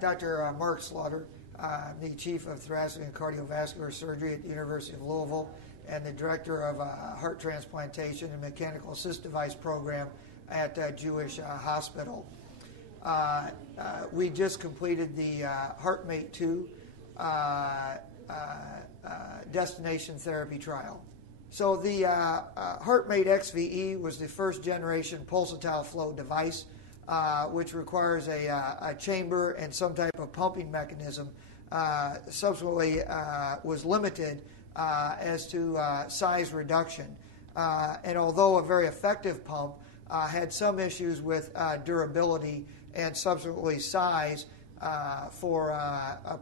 Dr. Mark Slaughter, the Chief of Thoracic and Cardiovascular Surgery at the University of Louisville and the Director of Heart Transplantation and Mechanical Assist Device Program at Jewish Hospital. We just completed the HeartMate 2 destination therapy trial. So the HeartMate XVE was the first generation pulsatile flow device, which requires a chamber and some type of pumping mechanism. Subsequently was limited as to size reduction. And although a very effective pump, had some issues with durability and subsequently size for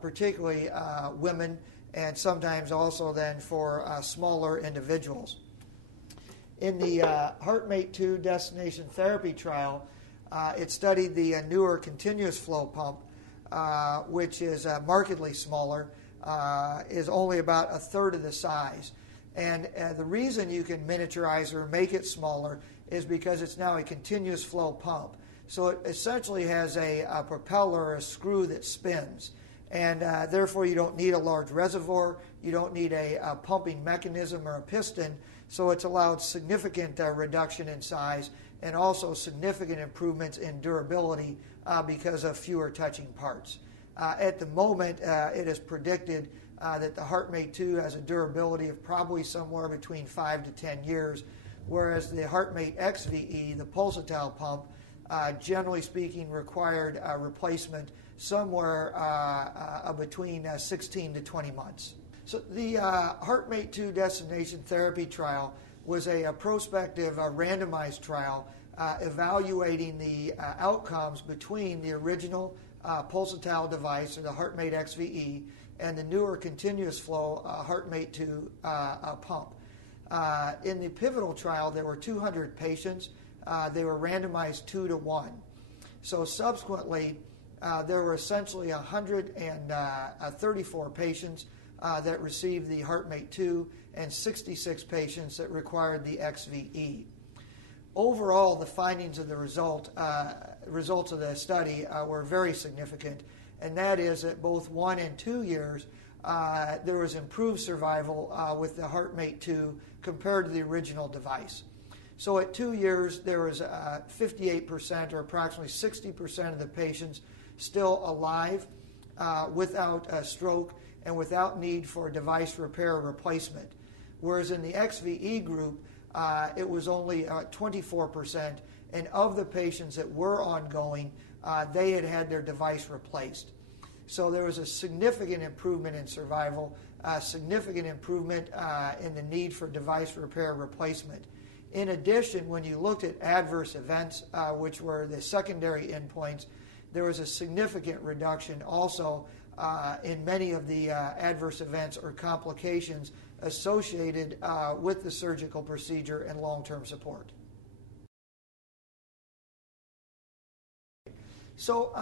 particularly women, and sometimes also then for smaller individuals. In the HeartMate 2 destination therapy trial, it studied the newer continuous flow pump, which is markedly smaller, is only about a third of the size. And the reason you can miniaturize or make it smaller is because it's now a continuous flow pump. So it essentially has a propeller or a screw that spins. And therefore you don't need a large reservoir, you don't need a pumping mechanism or a piston, so it's allowed significant reduction in size and also significant improvements in durability because of fewer touching parts. At the moment, it is predicted that the HeartMate 2 has a durability of probably somewhere between 5 to 10 years, whereas the HeartMate XVE, the pulsatile pump, generally speaking, required replacement somewhere between 16 to 20 months. So the HeartMate 2 destination therapy trial was a prospective randomized trial evaluating the outcomes between the original pulsatile device, or the HeartMate XVE, and the newer continuous flow HeartMate 2 pump. In the pivotal trial, there were 200 patients. They were randomized 2 to 1. So subsequently, there were essentially 134 patients that received the HeartMate 2 and 66 patients that required the XVE. Overall, the findings of the results of the study were very significant, and that is at both 1 and 2 years, there was improved survival with the HeartMate 2 compared to the original device. So at 2 years, there was 58%, or approximately 60% of the patients still alive without a stroke and without need for device repair or replacement. Whereas in the XVE group, it was only 24%, and of the patients that were ongoing, they had had their device replaced. So there was a significant improvement in survival, significant improvement in the need for device repair or replacement. In addition, when you looked at adverse events, which were the secondary endpoints, there was a significant reduction also in many of the adverse events or complications associated with the surgical procedure and long-term support. So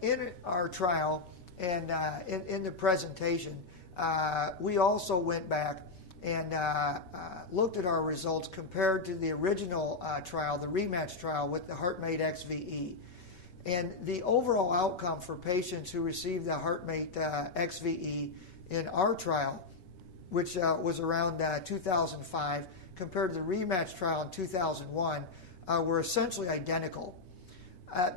in our trial and in the presentation, we also went back and looked at our results compared to the original trial, the rematch trial with the HeartMate XVE. And the overall outcome for patients who received the HeartMate XVE in our trial, which was around 2005, compared to the rematch trial in 2001, were essentially identical.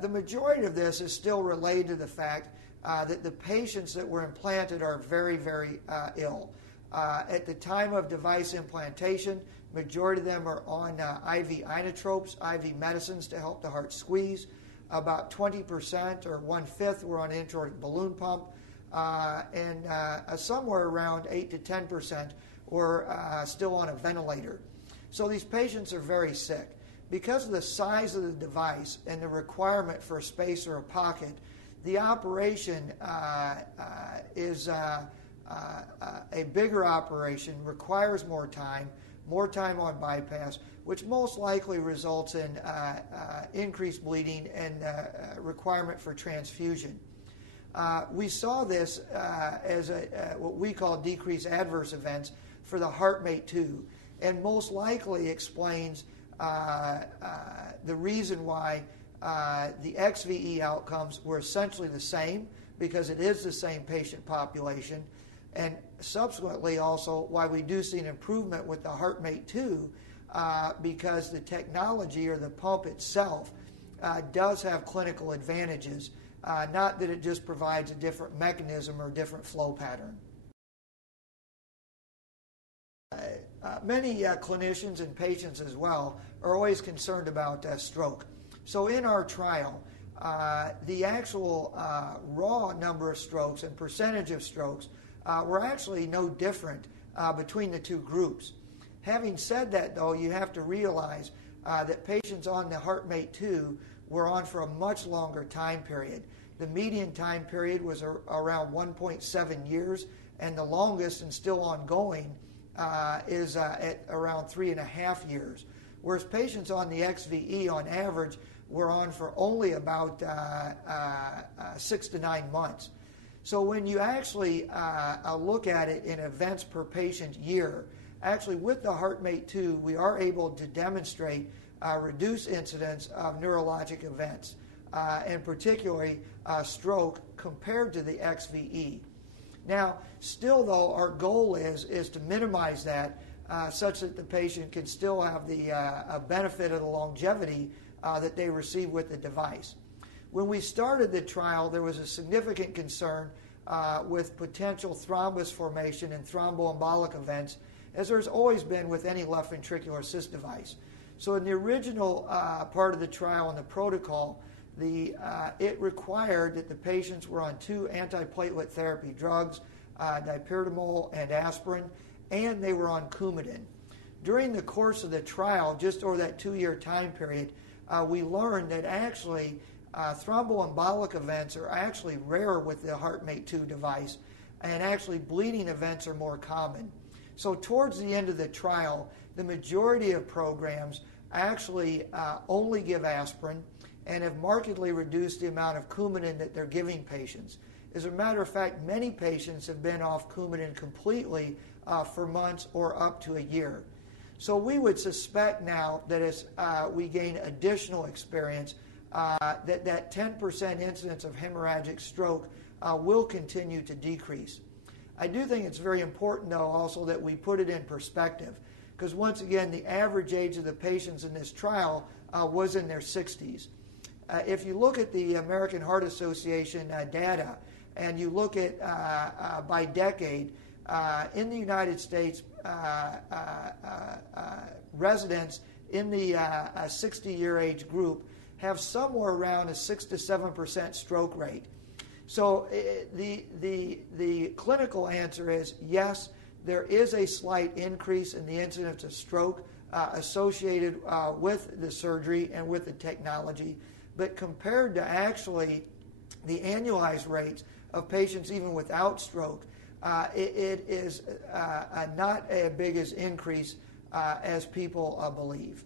The majority of this is still related to the fact that the patients that were implanted are very, very ill. At the time of device implantation, majority of them are on IV inotropes, IV medicines to help the heart squeeze. About 20% or 1/5 were on an intra-aortic balloon pump, and somewhere around 8 to 10% were still on a ventilator. So these patients are very sick. Because of the size of the device and the requirement for a space or a pocket, the operation is a bigger operation, requires more time on bypass, which most likely results in increased bleeding and requirement for transfusion. We saw this as what we call decreased adverse events for the HeartMate 2, and most likely explains the reason why the XVE outcomes were essentially the same because it is the same patient population. And subsequently also why we do see an improvement with the HeartMate 2 because the technology or the pump itself does have clinical advantages, not that it just provides a different mechanism or different flow pattern. Many clinicians and patients as well are always concerned about stroke. So in our trial, the actual raw number of strokes and percentage of strokes were actually no different between the two groups. Having said that, though, you have to realize that patients on the HeartMate 2 were on for a much longer time period. The median time period was around 1.7 years, and the longest and still ongoing is at around 3.5 years. Whereas patients on the XVE, on average, were on for only about 6 to 9 months. So when you actually look at it in events per patient year, actually with the HeartMate 2, we are able to demonstrate reduced incidence of neurologic events, and particularly stroke compared to the XVE. Now, still though, our goal is to minimize that such that the patient can still have the benefit of the longevity that they receive with the device. When we started the trial, there was a significant concern with potential thrombus formation and thromboembolic events, as there's always been with any left ventricular assist device. So in the original part of the trial and the protocol, it required that the patients were on 2 antiplatelet therapy drugs, dipyridamole and aspirin, and they were on Coumadin. During the course of the trial, just over that 2-year time period, we learned that actually thromboembolic events are actually rare with the HeartMate 2 device, and actually bleeding events are more common. So towards the end of the trial, the majority of programs actually only give aspirin and have markedly reduced the amount of Coumadin that they're giving patients. As a matter of fact, many patients have been off Coumadin completely for months or up to a year. So we would suspect now that as we gain additional experience, that 10% incidence of hemorrhagic stroke will continue to decrease. I do think it's very important, though, also that we put it in perspective, because once again, the average age of the patients in this trial was in their 60s. If you look at the American Heart Association data, and you look at by decade, in the United States, residents in the 60-year age group have somewhere around a 6 to 7% stroke rate. So the clinical answer is yes, there is a slight increase in the incidence of stroke associated with the surgery and with the technology, but compared to actually the annualized rates of patients even without stroke, it is not as big as increase as people believe.